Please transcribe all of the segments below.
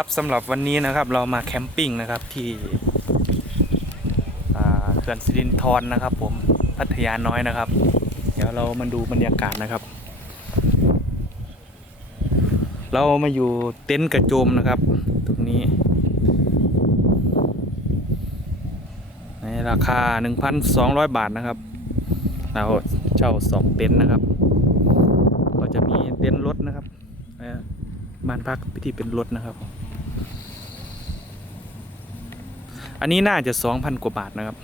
ครับสำหรับวันนี้นะครับเรามาแคมปิ้งนะครับที่อ่าเขื่อนสิรินธรนะครับ ผมพัทยาน้อยนะครับ เดี๋ยวเรามาดูบรรยากาศนะครับ เรามาอยู่เต็นท์กระโจมนะครับ ตรงนี้ ในราคา 1,200 บาทนะครับ เราเช่าสองเต็นท์นะครับ ก็จะมีเต็นท์รถนะครับบ้านพักที่เป็นรถนะครับ อันนี้น่าจะ2,000กว่าบาทนะครับ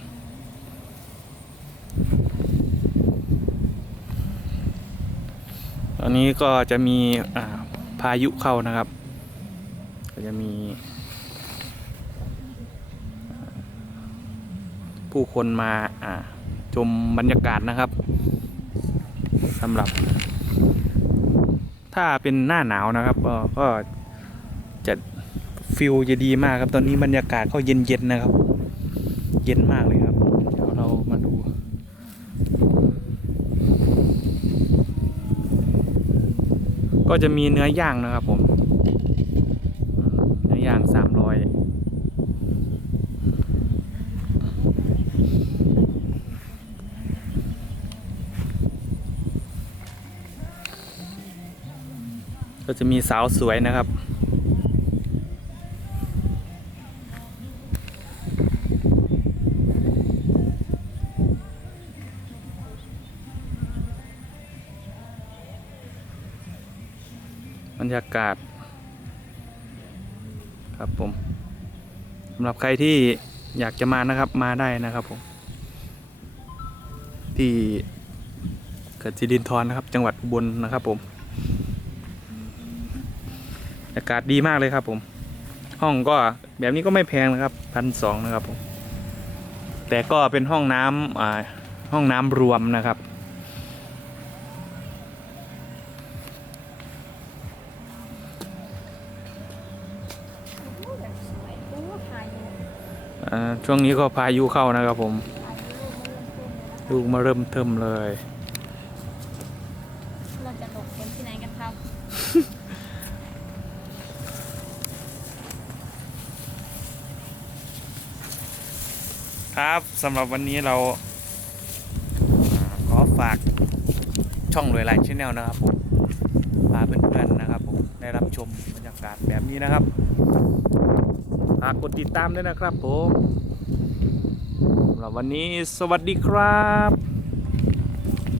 ตอนนี้ก็จะมีาพายุเข้านะครับ ก็จะมี ผู้คนมาาชมบรรยากาศนะครับสำหรับ ถ้าเป็นหน้าหนาวนะครับก็จะ ฟิลจะดีมากครับ ตอนนี้บรรยากาศก็เย็นๆนะครับ เย็นมากเลยครับ เดี๋ยวเรามาดูก็จะมีเนื้อย่างนะครับผมอืมเนื้อย่างสามร้อยก็จะมีสาวสวยนะครับ บรรยากาศ ครับผมสำหรับใครที่อยากจะมานะครับมาได้นะครับผม ที่เกิดสิรินทรนะครับ จังหวัดอุบลนะครับผมอากาศดีมากเลยครับผม ห้องก็แบบนี้ก็ไม่แพงนะครับพันสองนะครับผม แต่ก็เป็นห้องน้ำห้องน้ำรวมนะครับ ช่วงนี้ก็พายุเข้านะครับผม ลูกมาเริ่มเทิมเลย เราจะหลบฝนที่ไหนกันครับ ครับสำหรับวันนี้เราอ่าขอฝากช่องรวยไลน์ชแนลนะครับผมพาเพื่อนๆนะครับผม ได้รับชมบรรยากาศแบบนี้นะครับฝากกดติดตามด้วยนะครับผมสำหรับวันนี้สวัสดีครับ